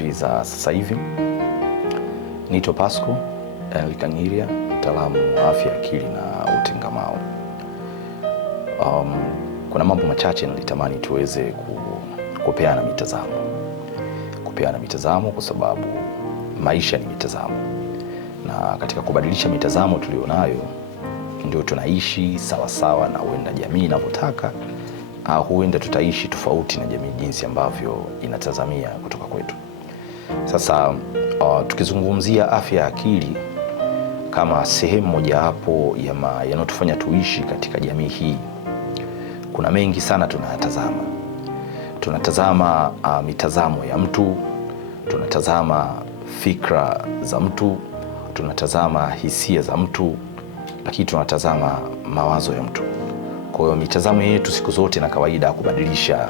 Habari za sasa hivi. Nito Pasco Likangiria, mtaalamu wa afya akili na utengamao. Kuna mambo machache nilitamani tuweze kupeana mitazamo kwa sababu maisha ni mitazamo, na katika kubadilisha mitazamo tulionayo ndio tunaishi sawa na huenda jamii inavyotaka, au huenda tutaishi tofauti na jamii jinsi ambavyo inatazamia kutoka kwetu. Sasa tukizungumzia afya ya akili kama sehemu moja hapo yanayotufanya tuishi katika jamii hii, kuna mengi sana tunatazama mitazamo ya mtu, tunatazama fikra za mtu, tunatazama hisia za mtu, lakini tunatazama mawazo ya mtu. Kwa hiyo mitazamo yetu siku zote na kawaida kubadilisha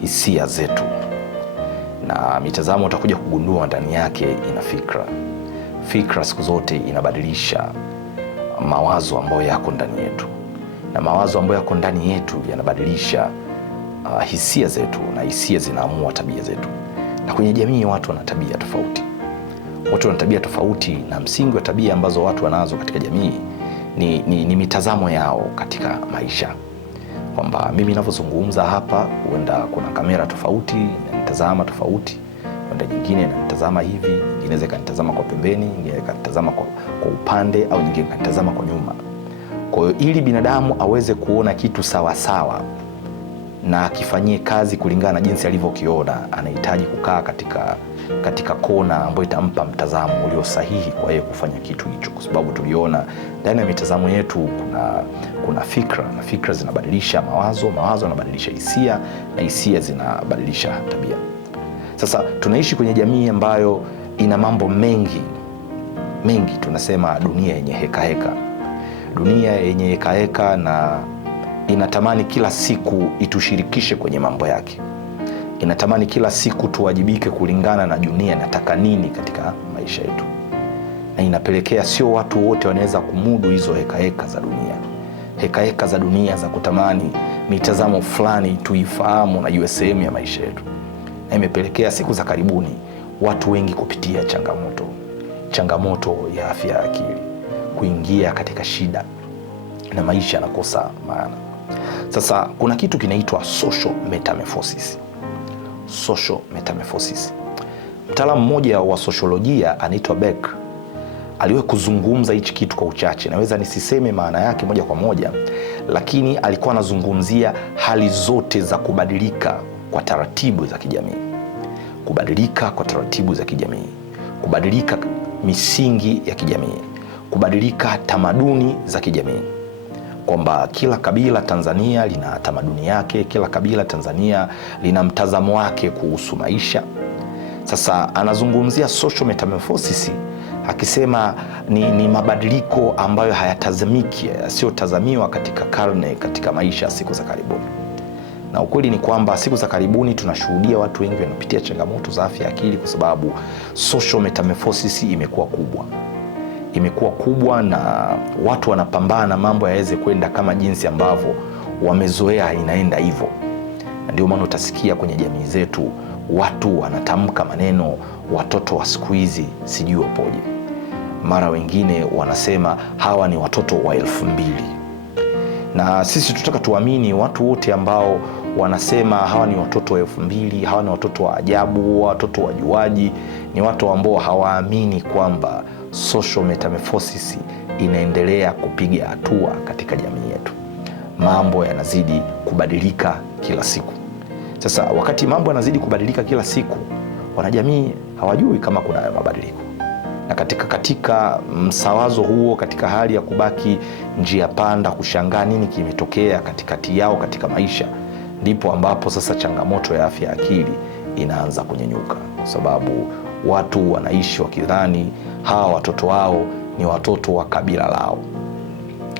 hisia zetu, na mitazamo utakuja kugundua ndani yake ina fikra siku zote inabadilisha mawazo ambayo yako ndani yetu, na mawazo ambayo yako ndani yetu yanabadilisha hisia zetu, na hisia zinaamua tabia zetu. Na kwenye jamii watu wana tabia tofauti, na msingi wa tabia ambazo watu wanazo katika jamii ni mitazamo yao katika maisha. Kwamba mimi ninavyozungumza hapa, huenda kuna kamera tofauti na nitazama tofauti, huenda nyingine na nitazama hivi, nyingine inaweza kanitazama kwa pembeni, nyingine kanitazama kwa upande, au nyingine kanitazama kwa nyuma. Kwa hiyo ili binadamu aweze kuona kitu sawa na akifanyie kazi kulingana na jinsi alivyokiona, anahitaji kukaa katika kona ambayo itampa mtazamo ulio sahihi kwa yeye kufanya kitu hicho, kwa sababu tuliona ndani ya mitazamo yetu kuna fikra, na fikra zinabadilisha mawazo yanabadilisha hisia, na hisia zinabadilisha tabia. Sasa tunaishi kwenye jamii ambayo ina mambo mengi, tunasema dunia yenye heka, na inatamani kila siku itushirikishe kwenye mambo yake. Inatamani kila siku tuwajibike kulingana na dunia inataka nini katika maisha yetu, na inapelekea sio watu wote wanaweza kumudu hizo heka za dunia za kutamani mitazamo fulani tuifahamu na iwe sehemu ya maisha yetu. Na imepelekea siku za karibuni watu wengi kupitia changamoto ya afya ya akili, kuingia katika shida na maisha yanakosa maana. Sasa kuna kitu kinaitwa social metamorphosis. Mtaalamu mmoja wa sosiolojia anaitwa Beck aliwahi kuzungumza hichi kitu kwa uchache. Naweza nisiseme maana yake moja kwa moja, lakini alikuwa anazungumzia hali zote za kubadilika kwa taratibu za kijamii, kubadilika misingi ya kijamii, kubadilika tamaduni za kijamii. Kwamba kila kabila Tanzania lina tamaduni yake, kila kabila Tanzania lina mtazamo wake kuhusu maisha. Sasa anazungumzia social metamorphosis akisema ni mabadiliko ambayo hayatazamiki, yasiyotazamiwa katika karne, katika maisha siku za karibuni. Na ukweli ni kwamba siku za karibuni tunashuhudia watu wengi wanapitia changamoto za afya ya akili kwa sababu social metamorphosis imekuwa kubwa na watu wanapambana mambo yaweze kwenda kama jinsi ambavyo wamezoea inaenda hivyo. Na ndio maana utasikia kwenye jamii zetu watu wanatamka maneno, watoto wa siku hizi sijui wapoje. Mara wengine wanasema hawa ni watoto wa 2000. Na sisi tutaka tuamini watu wote ambao wanasema hawa ni watoto wa 2000, hawa ni watoto wa ajabu, watoto wajuaji, ni watu ambao hawaamini kwamba social metamorphosis inaendelea kupiga hatua katika jamii yetu. Mambo yanazidi kubadilika kila siku. Sasa wakati mambo yanazidi kubadilika kila siku, wanajamii hawajui kama kuna mabadiliko. Na katika msawazo huo, katika hali ya kubaki njia panda, kushangaa nini kimetokea katikati yao katika maisha, ndipo ambapo sasa changamoto ya afya ya akili inaanza kunyenyuka, kwa sababu watu wanaishi wakidhani hawa watoto wao ni watoto wa kabila lao.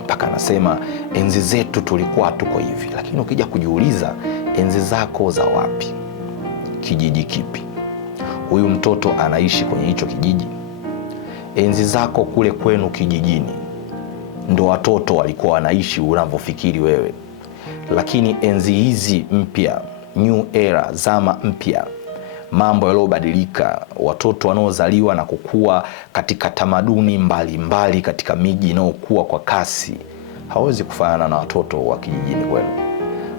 Mpaka anasema enzi zetu tulikuwa tuko hivi, lakini ukija kujiuliza enzi zako za wapi? Kijiji kipi? Huyu mtoto anaishi kwenye hicho kijiji? Enzi zako kule kwenu kijijini ndo watoto walikuwa wanaishi unavyofikiri wewe. Lakini enzi hizi mpya, new era, zama mpya, mambo yaliyobadilika, watoto wanaozaliwa na kukua katika tamaduni mbalimbali katika miji inayokuwa kwa kasi hawezi kufanana na watoto wa kijijini kwenu,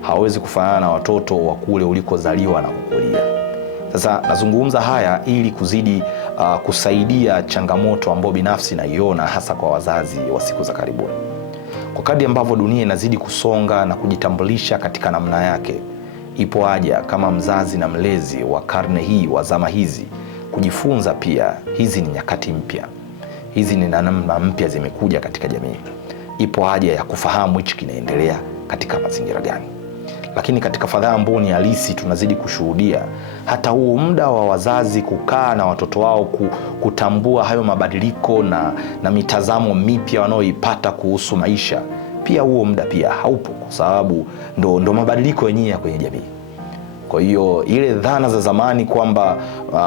hawezi kufanana na watoto wa kule ulikozaliwa na kukulia. Sasa nazungumza haya ili kuzidi kusaidia changamoto ambayo binafsi naiona hasa kwa wazazi wa siku za karibuni. Kwa kadri ambavyo dunia inazidi kusonga na kujitambulisha katika namna yake, ipo haja kama mzazi na mlezi wa karne hii, wa zama hizi, kujifunza pia hizi ni nyakati mpya. Hizi ni namna mpya zimekuja katika jamii. Ipo haja ya kufahamu hichi kinaendelea katika mazingira gani. Lakini katika fadhaa ambayo ni halisi tunazidi kushuhudia, hata huo muda wa wazazi kukaa na watoto wao kutambua hayo mabadiliko na mitazamo mipya wanaoipata kuhusu maisha, pia huo muda pia haupo, kwa sababu ndo mabadiliko yenyewe kwenye jamii. Kwa hiyo ile dhana za zamani kwamba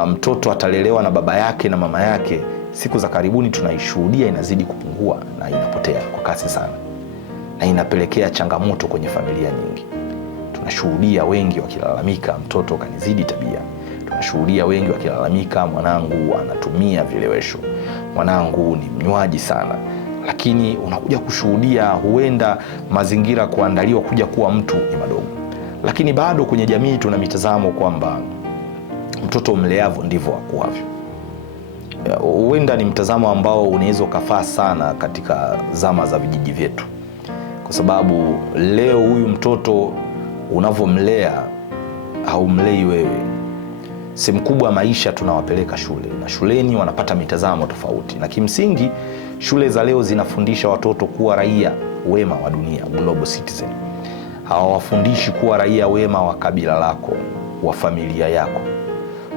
mtoto atalelewa na baba yake na mama yake, siku za karibuni tunaishuhudia inazidi kupungua na inapotea kwa kasi sana, na inapelekea changamoto kwenye familia nyingi. Tunashuhudia wengi wakilalamika, mtoto kanizidi tabia. Tunashuhudia wengi wakilalamika, mwanangu anatumia vilewesho, mwanangu ni mnywaji sana. Lakini unakuja kushuhudia huenda mazingira kuandaliwa kuja kuwa mtu ni madogo. Lakini bado kwenye jamii tuna mitazamo kwamba mtoto mleavyo ndivyo akuavyo. Huenda ni mtazamo ambao unaweza kufaa sana katika zama za vijiji vyetu, kwa sababu leo huyu mtoto unavomlea haumlei wewe. Sehemu kubwa ya maisha tunawapeleka shule, na shuleni wanapata mitazamo tofauti, na kimsingi shule za leo zinafundisha watoto kuwa raia wema wa dunia, global citizen. Hawawafundishi kuwa raia wema wa kabila lako, wa familia yako.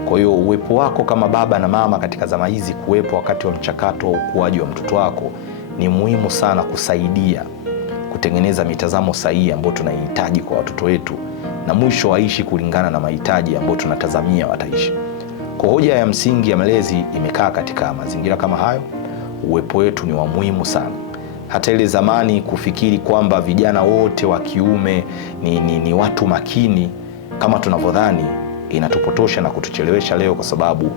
Kwa hiyo uwepo wako kama baba na mama katika zama hizi, kuwepo wakati wa mchakato wa ukuaji wa mtoto wako, ni muhimu sana kusaidia kutengeneza mitazamo sahihi ambayo tunahitaji kwa watoto wetu, na mwisho waishi kulingana na mahitaji ambayo tunatazamia wataishi. Kwa hoja ya msingi ya malezi imekaa katika mazingira kama hayo. Uwepo wetu ni wa muhimu sana. Hata ile zamani kufikiri kwamba vijana wote wa kiume ni watu makini kama tunavyodhani, inatupotosha na kutuchelewesha leo, kwa sababu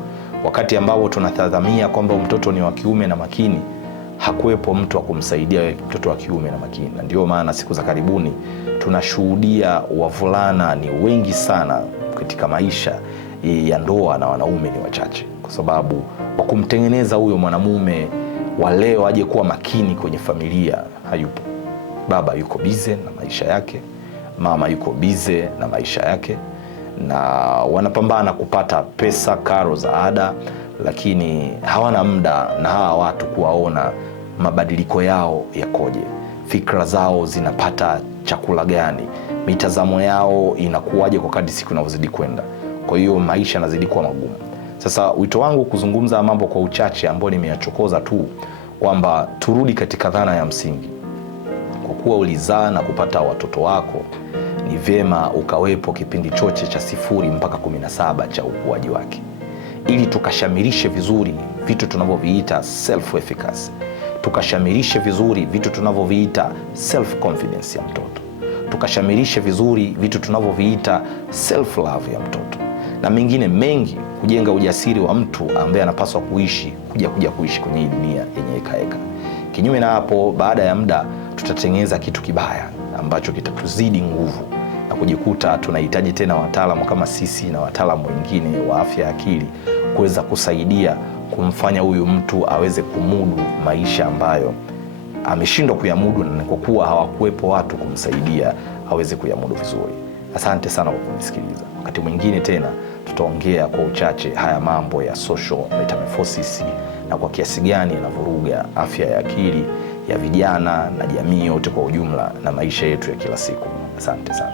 wakati ambao tunatazamia kwamba mtoto ni wa kiume na makini, hakuwepo mtu wa kumsaidia mtoto wa kiume na makini. Na ndio maana siku za karibuni tunashuhudia wavulana ni wengi sana katika maisha ya ndoa na wanaume ni wachache, kwa sababu wa kumtengeneza huyo mwanamume wa leo aje kuwa makini kwenye familia hayupo. Baba yuko bize na maisha yake, mama yuko bize na maisha yake, na wanapambana kupata pesa, karo za ada, lakini hawana muda na hawa watu kuwaona mabadiliko yao yakoje, fikra zao zinapata chakula gani, mitazamo yao inakuwaje kwa kadri siku inavyozidi kwenda. Kwa hiyo maisha yanazidi kuwa magumu. Sasa wito wangu kuzungumza mambo kwa uchache ambao nimeyachokoza tu, kwamba turudi katika dhana ya msingi. Kwa kuwa ulizaa na kupata watoto wako, ni vyema ukawepo kipindi chote cha 0 mpaka 17 cha ukuaji wake, ili tukashamirishe vizuri vitu tunavyoviita self efficacy, tukashamirishe vizuri vitu tunavyoviita self confidence ya mtoto, tukashamirishe vizuri vitu tunavyoviita self love ya mtoto, na mengine mengi, kujenga ujasiri wa mtu ambaye anapaswa kuishi kuja kuishi kwenye hii dunia yenye ekaeka. Kinyume na hapo, baada ya muda tutatengeneza kitu kibaya ambacho kitatuzidi nguvu na kujikuta tunahitaji tena wataalamu kama sisi na wataalamu wengine wa afya ya akili kuweza kusaidia kumfanya huyu mtu aweze kumudu maisha ambayo ameshindwa kuyamudu, na kwa kuwa hawakuwepo watu kumsaidia aweze kuyamudu vizuri. Asante sana kwa kunisikiliza. Wakati mwingine tena tutaongea kwa uchache haya mambo ya social metamorphosis na kwa kiasi gani yanavuruga afya ya akili ya vijana na jamii yote kwa ujumla na maisha yetu ya kila siku. Asante sana.